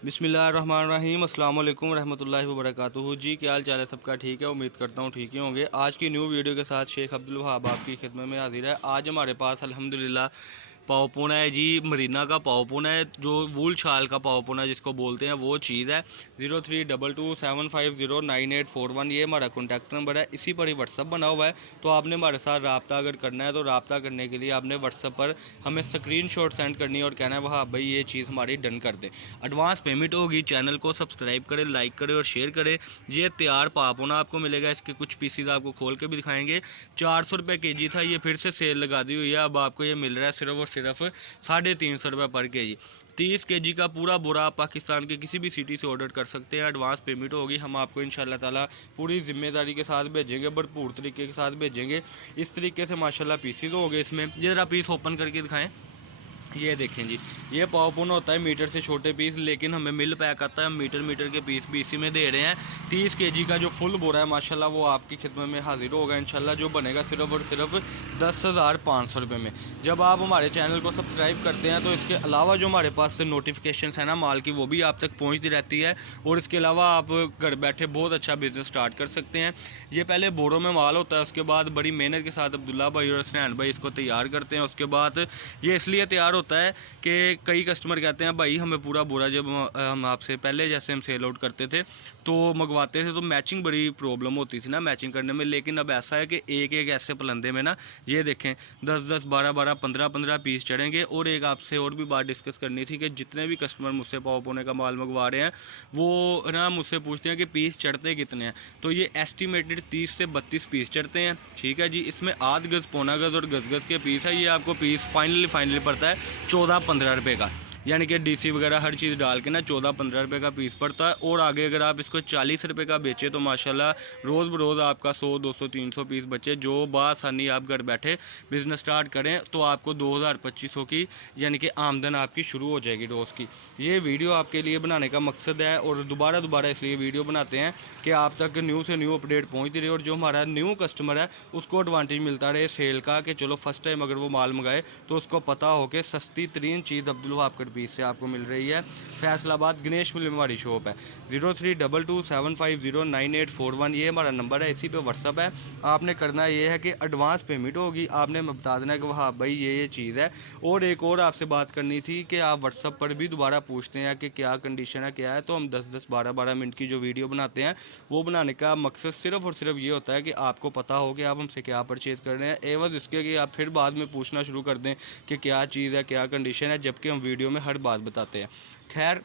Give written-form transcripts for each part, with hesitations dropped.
बिस्मिल्लाहिर्रहमानिर्रहीम अस्सलाम वालेकुम रहमतुल्लाहि व बरकातुहू। जी क्या हाल चाल है सबका? ठीक है, उम्मीद करता हूँ ठीक ही होंगे। आज की न्यू वीडियो के साथ शेख अब्दुल वहाब आपकी खिदमत में हाजिर है। आज हमारे पास अल्हम्दुलिल्लाह पावपोना है जी, मरीना का पावपोना है, जो वूल शाल का पावपोना जिसको बोलते हैं वो चीज़ है। 0322750981 ये हमारा कॉन्टैक्ट नंबर है, इसी पर ही व्हाट्सअप बना हुआ है। तो आपने हमारे साथ रब्ता अगर करना है तो रब्ता करने के लिए आपने व्हाट्सअप पर हमें स्क्रीनशॉट सेंड करनी है और कहना है वहाँ भाई ये चीज़ हमारी डन कर दे। एडवांस पेमेंट होगी। चैनल को सब्सक्राइब करें, लाइक करें और शेयर करें। ये तैयार पावपोना आपको मिलेगा। इसके कुछ पीसीज आपको खोल के भी दिखाएंगे। 400 रुपये के जी था, ये फिर से सेल लगा दी हुई है। अब आपको ये मिल रहा है सिर्फ और सिर्फ 350 रुपये पर के जी। 30 के जी का पूरा बोरा आप पाकिस्तान के किसी भी सिटी से ऑर्डर कर सकते हैं। एडवांस पेमेंट होगी, हम आपको इंशाल्लाह ताला पूरी जिम्मेदारी के साथ भेजेंगे, भरपूर तरीके के साथ भेजेंगे। इस तरीके से माशाल्लाह पीसीज हो गए। इसमें ये ज़रा पीस ओपन करके दिखाएं। ये देखें जी, ये पावपोना होता है मीटर से छोटे पीस, लेकिन हमें मिल पैक आता है। हम मीटर के पीस भी इसी में दे रहे हैं। 30 के जी का जो फुल बोरा है माशाल्लाह वो आपकी खिदमत में हाजिर होगा इंशाल्लाह, जो बनेगा सिर्फ और सिर्फ 10,500 रुपये में। जब आप हमारे चैनल को सब्सक्राइब करते हैं तो इसके अलावा जो हमारे पास से नोटिफिकेशन है ना माल की, वो भी आप तक पहुँचती रहती है। और इसके अलावा आप घर बैठे बहुत अच्छा बिजनेस स्टार्ट कर सकते हैं। ये पहले बोरों में माल होता है, उसके बाद बड़ी मेहनत के साथ अब्दुल्ला भाई और स्नैन भाई इसको तैयार करते हैं। उसके बाद ये इसलिए तैयार होता है कि कई कस्टमर कहते हैं भाई हमें पूरा बोरा, जब हम आपसे पहले जैसे हम सेल आउट करते थे तो मंगवाते थे तो मैचिंग बड़ी प्रॉब्लम होती थी ना मैचिंग करने में। लेकिन अब ऐसा है कि एक एक ऐसे पलंदे में ना ये देखें 10-10, 12-12, 15-15 पीस चढ़ेंगे। और एक आपसे और भी बात डिस्कस करनी थी कि जितने भी कस्टमर मुझसे पावपोने का माल मंगवा रहे हैं वो ना मुझसे पूछते हैं कि पीस चढ़ते कितने हैं। तो ये एस्टिमेटेड 30 से 32 पीस चढ़ते हैं, ठीक है जी। इसमें आध गज़, पौना गज़ और गज़ के पीस है। ये आपको पीस फाइनली पड़ता है 14-15 रुपये का, यानी कि डीसी वगैरह हर चीज़ डाल के ना 14-15 रुपये का पीस पड़ता है। और आगे अगर आप इसको 40 रुपये का बेचें तो माशाल्लाह रोज़ बरोज़ आपका 100-200-300 पीस बचे, जो बासानी आप घर बैठे बिज़नेस स्टार्ट करें तो आपको 2,000-2,500 की यानी कि आमदन आपकी शुरू हो जाएगी रोज़ की। ये वीडियो आपके लिए बनाने का मकसद है और दोबारा इसलिए वीडियो बनाते हैं कि आप तक न्यू से न्यू अपडेट पहुँचती रहे और जो हमारा न्यू कस्टमर है उसको एडवांटेज मिलता रहे सेल का, कि चलो फर्स्ट टाइम अगर वो माल मंगाए तो उसको पता हो कि सस्ती तरीन चीज़ अब्दुल वहाब कट पीस से आपको मिल रही है। फैसलाबाद गणेश मिल में हमारी शॉप है। 0322750981 ये हमारा नंबर है, इसी पे व्हाट्सअप है। आपने करना ये है कि एडवांस पेमेंट होगी, आपने बता देना है कि वहाँ भाई ये चीज़ है। और एक और आपसे बात करनी थी कि आप व्हाट्सअप पर भी दोबारा पूछते हैं कि क्या कंडीशन है क्या है, तो हम 10-10, 12-12 मिनट की जो वीडियो बनाते हैं वो बनाने का मकसद सिर्फ और सिर्फ ये होता है कि आपको पता हो कि आप हमसे क्या परचेज़ कर रहे हैं, एवज इसके कि आप फिर बाद में पूछना शुरू कर दें कि क्या चीज़ है क्या कंडीशन है, जबकि हम वीडियो में हर बात बताते हैं। खैर,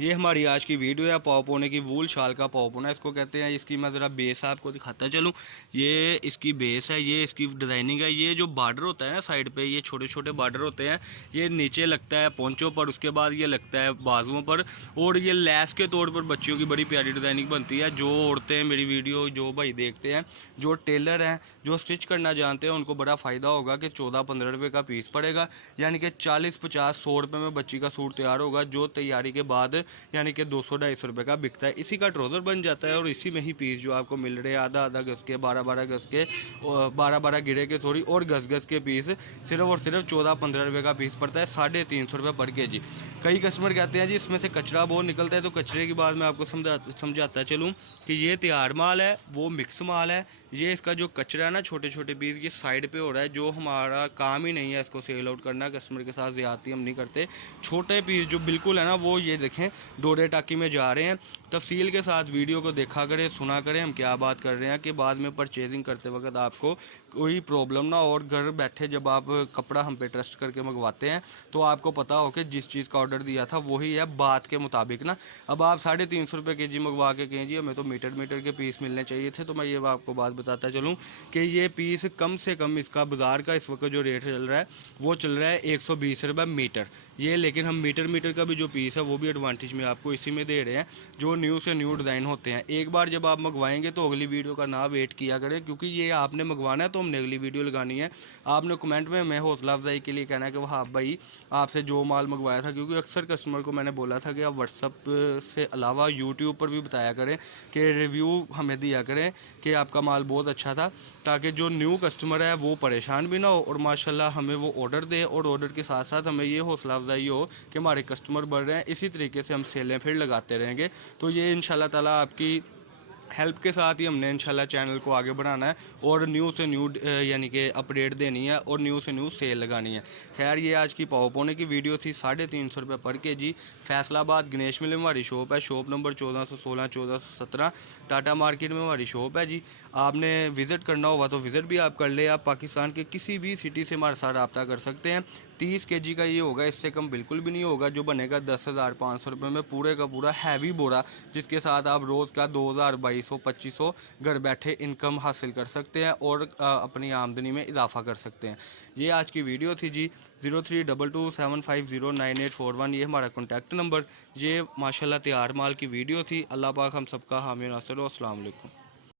ये हमारी आज की वीडियो है पावपोने की, वूल शाल का पावपोना इसको कहते हैं। इसकी मैं ज़रा बेस आपको दिखाता चलूँ। ये इसकी बेस है, ये इसकी डिज़ाइनिंग है। ये जो बॉर्डर होता है ना साइड पे, ये छोटे छोटे बॉर्डर होते हैं, ये नीचे लगता है पोंचों पर, उसके बाद ये लगता है बाजुओं पर। और ये लैस के तौर पर बच्चियों की बड़ी प्यारी डिज़ाइनिंग बनती है। जो औरतें मेरी वीडियो जो भाई देखते हैं, जो टेलर हैं, जो स्टिच करना जानते हैं, उनको बड़ा फ़ायदा होगा कि 14-15 रुपये का पीस पड़ेगा, यानी कि 40-50-100 रुपये में बच्ची का सूट तैयार होगा, जो तैयारी के बाद यानी कि 200-250 रुपये का बिकता है। इसी का ट्राउज़र बन जाता है और इसी में ही पीस जो आपको मिल रहे हैं आधा गज़ के, 12-12 गज़ के, 12-12 गिरे के सॉरी और गज़ के पीस सिर्फ और सिर्फ 14-15 रुपये का पीस पड़ता है, 350 रुपये पर के जी। कई कस्टमर कहते हैं जी इसमें से कचरा बहुत निकलता है, तो कचरे की बात मैं आपको समझाता चलूँ कि ये तैयार माल है, वो मिक्स माल है। ये इसका जो कचरा है ना छोटे छोटे पीस, ये साइड पे हो रहा है, जो हमारा काम ही नहीं है इसको सेल आउट करना। कस्टमर के साथ ज़्यादती हम नहीं करते। छोटे पीस जो बिल्कुल है ना वो ये देखें डोरे टाकी में जा रहे हैं। तफसील के साथ वीडियो को देखा करें, सुना करें हम क्या बात कर रहे हैं, कि बाद में परचेजिंग करते वक्त आपको कोई प्रॉब्लम ना हो। और घर बैठे जब आप कपड़ा हम पे ट्रस्ट करके मंगवाते हैं तो आपको पता हो कि जिस चीज़ का ऑर्डर दिया था वही है बात के मुताबिक ना। अब आप 350 रुपये के जी मंगवा के कहें जी हमें तो मीटर के पीस मिलने चाहिए थे, तो मैं ये आपको बात बताता चलूँ कि ये पीस कम से कम इसका बाज़ार का इस वक्त जो रेट चल रहा है वो चल रहा है 120 रुपये मीटर ये। लेकिन हम मीटर का भी जो पीस है वो भी एडवांटेज में आपको इसी में दे रहे हैं, जो न्यू से न्यू डिज़ाइन होते हैं। एक बार जब आप मंगवाएंगे तो अगली वीडियो का ना वेट किया करें, क्योंकि ये आपने मंगवाना है तो हमने अगली वीडियो लगानी है। आपने कमेंट में मैं हौसला अफजाई के लिए कहना है कि वहाँ भाई आपसे जो माल मंगवाया था, क्योंकि अक्सर कस्टमर को मैंने बोला था कि आप व्हाट्सअप से अलावा यूट्यूब पर भी बताया करें कि रिव्यू हमें दिया करें कि आपका माल बहुत अच्छा था, ताकि जो न्यू कस्टमर है वो परेशान भी ना हो और माशाल्लाह हमें वो ऑर्डर दे, और ऑर्डर के साथ साथ हमें ये हौसला अफजाई हो कि हमारे कस्टमर बढ़ रहे हैं। इसी तरीके से हम सेलें फिर लगाते रहेंगे। तो ये इंशाल्लाह ताला आपकी हेल्प के साथ ही हमने इंशाल्लाह चैनल को आगे बढ़ाना है और न्यू से न्यू यानी कि अपडेट देनी है और न्यू से न्यू सेल लगानी है। खैर ये आज की पाव पौने की वीडियो थी। 350 रुपये पर केजी फैसलाबाद गणेश मिल में हमारी शॉप है। शॉप नंबर 1416 1417 टाटा मार्केट में हमारी शॉप है जी। आपने विज़िट करना होगा तो विज़िट भी आप कर ले। आप पाकिस्तान के किसी भी सिटी से हमारे साथ रब्ता कर सकते हैं। 30 केजी का ये होगा, इससे कम बिल्कुल भी नहीं होगा। जो बनेगा 10,500 रुपये में पूरे का पूरा हैवी बोरा, जिसके साथ आप रोज़ का 2,000 2200 घर बैठे इनकम हासिल कर सकते हैं और अपनी आमदनी में इजाफा कर सकते हैं। ये आज की वीडियो थी जी। 0322750981 ये हमारा कॉन्टैक्ट नंबर। ये माशाल्लाह तैयार माल की वीडियो थी। अल्लाह पाक हम सबका हामी नासिर हो। अस्सलाम वालेकुम।